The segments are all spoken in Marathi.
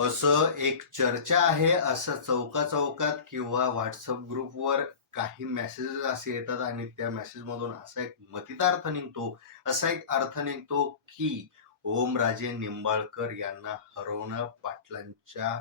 असं एक चर्चा आहे, असं चौकात किंवा व्हॉट्सअप ग्रुपवर काही मेसेजेस असे येतात आणि त्या मेसेजमधून असा एक मतितार्थ निघतो, असा एक अर्थ निघतो की ओमराजे निंबाळकर यांना हरवणं पाटलांच्या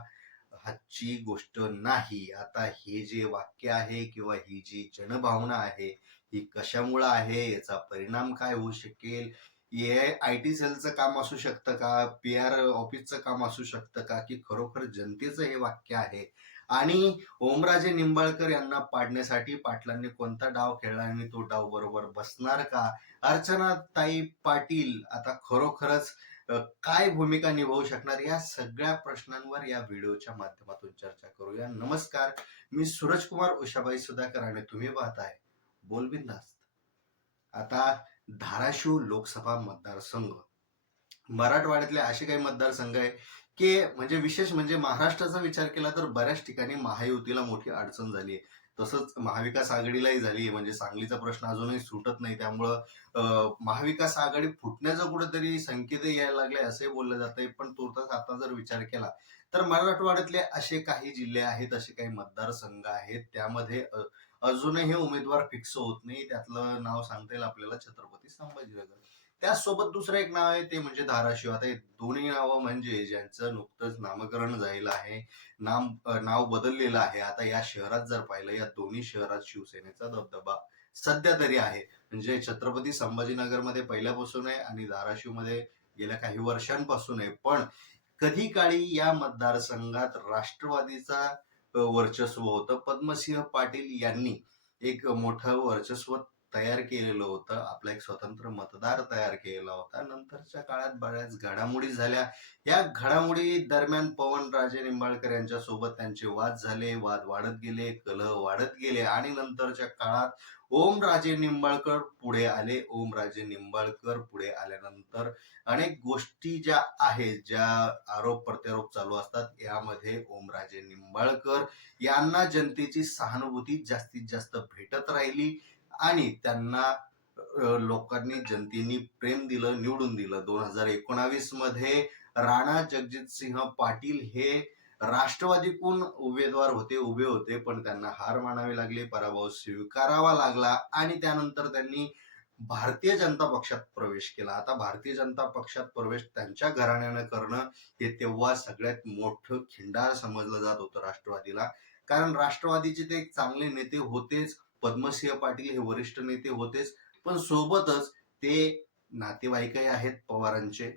हातची गोष्ट नाही. आता हे जे वाक्य आहे किंवा ही जी जनभावना आहे, ही कशामुळं आहे, याचा परिणाम काय होऊ शकेल, हे आय-टी सेलचं काम असू शकतं का? पी-आर ऑफिसचं काम असू शकतं का? की खरोखर जनतेचं हे वाक्य आहे? आणि ओमराजे निंबाळकर यांना पाडण्यासाठी पाटलांनी कोणता डाव खेळला आणि तो डाव बरोबर बसणार का? अर्चनाताई पाटील आता खरोखरच काय भूमिका निभावू शकणार? या सगळ्या प्रश्नांवर या व्हिडिओच्या माध्यमातून चर्चा करूया. नमस्कार, मी सूरजकुमार उषाबाई सुधाकर आणि तुम्ही पाहताय बोलबिंदास्त. आता धाराशिव लोकसभा मतदारसंघ मराठवाड्यातले असे काही मतदारसंघ आहे की म्हणजे विशेष म्हणजे महाराष्ट्राचा विचार केला तर बऱ्याच ठिकाणी महायुतीला मोठी अडचण झाली आहे. तसंच महाविकास आघाडीलाही झाली आहे. म्हणजे सांगलीचा प्रश्न अजूनही सुटत नाही. त्यामुळं महाविकास आघाडी फुटण्याचं कुठेतरी संकेत यायला लागले असंही बोललं जातंय. पण तुर्तास आता जर विचार केला तर मराठवाड्यातले असे काही जिल्हे आहेत, असे काही मतदारसंघ आहेत, त्यामध्ये अजूनही उमेदवार फिक्स होत नाही. त्यातलं नाव सांगता येईल आपल्याला छत्रपती संभाजीनगर. त्याचसोबत दुसरं एक नाव आहे ते म्हणजे धाराशिव. आता हे दोन्ही नावं म्हणजे ज्यांचं नुकतंच नामकरण झालेलं आहे, नाव बदललेलं आहे. आता या शहरात जर पाहिलं, या दोन्ही शहरात शिवसेनेचा दबदबा सध्या तरी आहे. म्हणजे छत्रपती संभाजीनगरमध्ये पहिल्यापासून आहे आणि धाराशिवमध्ये गेल्या काही वर्षांपासून आहे. पण कधी काळी या मतदारसंघात राष्ट्रवादीचा वर्चस्व होतं. पद्मसिंह पाटील यांनी एक मोठं वर्चस्व तयार केलेलं होतं. आपला एक स्वतंत्र मतदार तयार केलेला होता. नंतरच्या काळात बऱ्याच घडामोडी झाल्या. या घडामोडी दरम्यान पवनराजे निंबाळकर यांच्या सोबत त्यांचे वाद झाले, वाद वाढत गेले, कलह वाढत गेले आणि नंतरच्या काळात ओमराजे निंबाळकर पुढे आले. ओमराजे निंबाळकर पुढे आल्यानंतर अनेक गोष्टी ज्या आहेत, ज्या आरोप प्रत्यारोप चालू असतात, यामध्ये ओमराजे निंबाळकर यांना जनतेची सहानुभूती जास्तीत जास्त भेटत राहिली आणि त्यांना लोकांनी जनतेने प्रेम दिलं, निवडून दिलं. 2019 मध्ये राणा जगजितसिंह पाटील हे राष्ट्रवादीकडून उभे होते, पण त्यांना हार मानावी लागली, पराभव स्वीकारावा लागला आणि त्यानंतर त्यांनी भारतीय जनता पक्षात प्रवेश केला. आता भारतीय जनता पक्षात प्रवेश त्यांच्या घराण्यानं करणं हे तेव्हा सगळ्यात मोठं खिंडार समजलं जात होतं राष्ट्रवादीला. कारण राष्ट्रवादीचे ते एक चांगले नेते होतेच, पद्मसिंह पाटील हे वरिष्ठ नेते होतेच, पण सोबतच ते नातेवाईकही आहेत पवारांचे.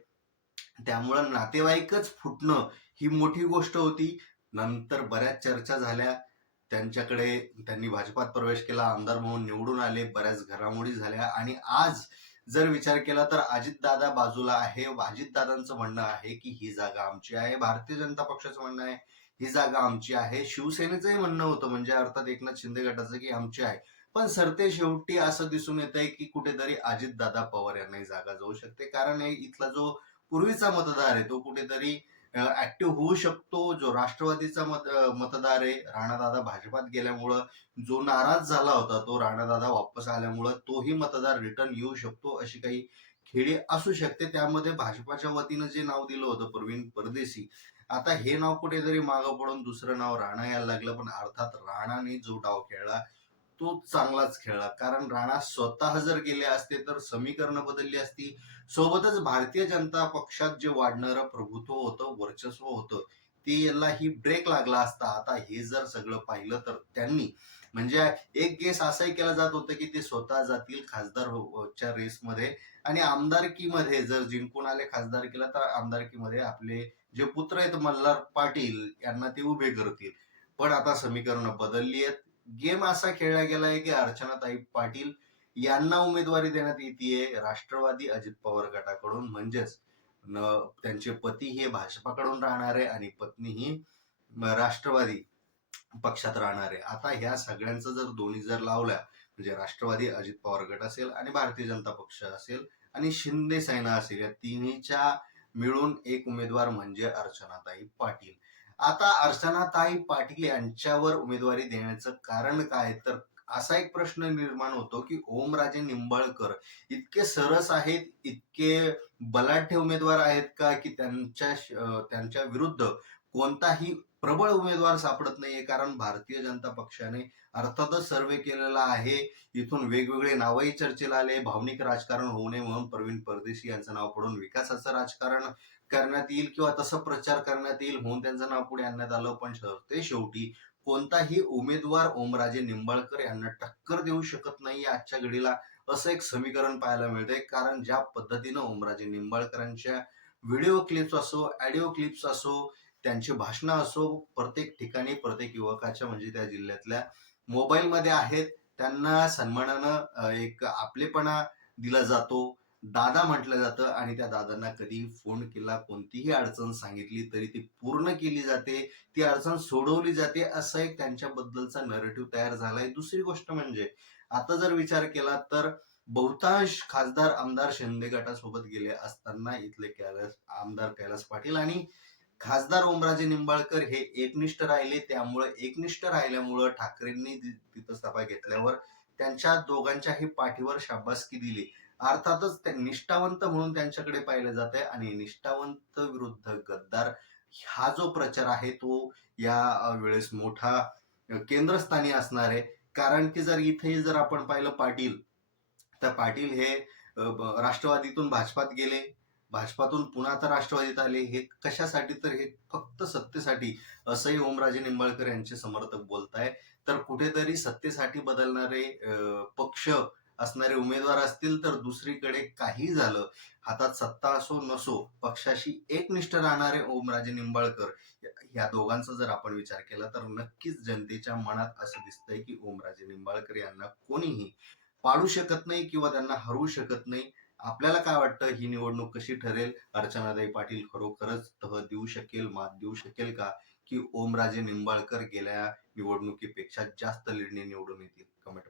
त्यामुळं नातेवाईकच फुटणं ही मोठी गोष्ट होती. नंतर बऱ्याच चर्चा झाल्या. त्यांनी भाजपात प्रवेश केला, आमदार म्हणून निवडून आले, बऱ्याच घडामोडी झाल्या आणि आज जर विचार केला तर अजितदादा बाजूला आहे. अजितदादांचं म्हणणं आहे की ही जागा आमची आहे. भारतीय जनता पक्षाचं म्हणणं आहे ही जागा आमची आहे. शिवसेनेचंही म्हणणं होतं म्हणजे अर्थात एकनाथ शिंदे गटाचं की आमची आहे. पण सरते शेवटी असं दिसून येत आहे की कुठेतरी अजितदादा पवार यांनाही जागा जाऊ शकते. कारण इथला जो पूर्वीचा मतदार आहे तो कुठेतरी ऍक्टिव्ह होऊ शकतो. जो राष्ट्रवादीचा मतदार आहे, राणादादा भाजपात गेल्यामुळं जो नाराज झाला होता तो राणादादा वापस आल्यामुळं तोही मतदार रिटर्न येऊ शकतो, अशी काही खेळी असू शकते. त्यामध्ये भाजपाच्या वतीनं जे नाव दिलं होतं प्रवीण परदेशी, आता हे नाव कुठेतरी मागं पडून दुसरं नाव राणा यायला लागलं. पण अर्थात राणाने जो डाव खेळला तो चांगलाच खेळला. कारण राणा स्वतः जर गेले असते तर समीकरणं बदलली असती. सोबतच भारतीय जनता पक्षात जे वाढणारं प्रभुत्व होतं, वर्चस्व होतं, ते यालाही ब्रेक लागला असता. आता हे जर सगळं पाहिलं तर त्यांनी म्हणजे एक गेस असाही केला जात होतं की ते स्वतः जातील खासदारच्या रेसमध्ये आणि आमदारकीमध्ये जर जिंकून आले खासदारकीला तर आमदारकीमध्ये आपले जे पुत्र आहेत मल्हार पाटील यांना ते उभे करतील. पण आता समीकरणं बदलली आहेत. गेम असा खेळला गेलाय की अर्चनाताई पाटील यांना उमेदवारी देण्यात येते राष्ट्रवादी अजित पवार गटाकडून. म्हणजेच त्यांचे पती हे भाजपाकडून राहणार आहे आणि पत्नी ही राष्ट्रवादी पक्षात राहणार आहे. आता ह्या सगळ्यांचं जर दोन्ही जर लावल्या म्हणजे राष्ट्रवादी अजित पवार गट असेल आणि भारतीय जनता पक्ष असेल आणि शिंदे सेना असेल, या तिन्हीच्या मिळून एक उमेदवार म्हणजे अर्चनाताई पाटील. आता अर्चनाताई पाटील यांच्यावर उमेदवारी देण्याचं कारण काय, तर असा एक प्रश्न निर्माण होतो की ओमराजे निंबाळकर इतके सरस आहेत, इतके बलाढ्य उमेदवार आहेत का की त्यांच्या विरुद्ध कोणताही प्रबळ उमेदवार सापडत नाहीये, कारण भारतीय जनता पक्षाने अर्थातच सर्वे केलेला आहे. इथून वेगवेगळे नावही चर्चेला आले. भावनिक राजकारण होऊ नये म्हणून प्रवीण परदेशी यांचं नाव पडून विकासाचं राजकारण करण्यात येईल किंवा तसं प्रचार करण्यात येईल म्हणून त्यांचं नाव पुढे आणण्यात आलं. पण ते शेवटी कोणताही उमेदवार ओमराजे निंबाळकर यांना टक्कर देऊ शकत नाही आजच्या घडीला, असं एक समीकरण पाहायला मिळतंय. कारण ज्या पद्धतीनं ओमराजे निंबाळकरांच्या व्हिडिओ क्लिप्स असो, ऑडिओ क्लिप्स असो, त्यांची भाषणं असो, प्रत्येक ठिकाणी प्रत्येक युवकाच्या म्हणजे त्या जिल्ह्यातल्या मोबाईलमध्ये आहेत. त्यांना सन्मानानं एक आपलेपणा दिला जातो. दादा म्हटलं जातं आणि त्या दादांना कधी फोन केला, कोणतीही अडचण सांगितली तरी ती पूर्ण केली जाते. ती अडचण सोडवली जाते, असा एक त्यांच्याबद्दलचा नरेटिव्ह तयार झालाय. दुसरी गोष्ट म्हणजे आता जर विचार केला तर बहुतांश खासदार, आमदार शिंदे गटासोबत गेले असताना इथले आमदार कैलास पाटील आणि खासदार ओमराजे निंबाळकर हे एकनिष्ठ राहिले. त्यामुळे एकनिष्ठ राहिल्यामुळं ठाकरेंनी तिथं सभा घेतल्यावर त्यांच्या दोघांच्याही पाठीवर शाबासकी दिली. अर्थातच ते निष्ठावंत म्हणून त्यांच्याकडे पाहिलं जात आहे आणि निष्ठावंत विरुद्ध गद्दार हा जो प्रचार आहे तो या वेळेस मोठा केंद्रस्थानी असणार आहे. कारण की जर इथे जर आपण पाहिलं पाटील, तर पाटील हे राष्ट्रवादीतून भाजपात गेले, भाजपातून पुन्हा आता राष्ट्रवादीत आले. हे कशासाठी? तर हे फक्त सत्तेसाठी, असंही ओमराजे निंबाळकर यांचे समर्थक बोलताय. तर कुठेतरी सत्तेसाठी बदलणारे पक्ष असणारे उमेदवार असतील तर दुसरीकडे काही झालं, हातात सत्ता असो नसो, पक्षाशी एकनिष्ठ राहणारे ओमराजे निंबाळकर या दोघांचा जर आपण विचार केला तर नक्कीच जनतेच्या मनात असं दिसतंय की ओमराजे निंबाळकर यांना कोणीही पाडू शकत नाही किंवा त्यांना हरवू शकत नाही. आपल्याला काय वाटतं, ही निवडणूक कशी ठरेल? अर्चनाताई पाटील खरोखरच तह देऊ शकेल, मात देऊ शकेल का? की ओमराजे निंबाळकर गेल्या निवडणुकीपेक्षा जास्त लीडने निवडून येतील? कमेंट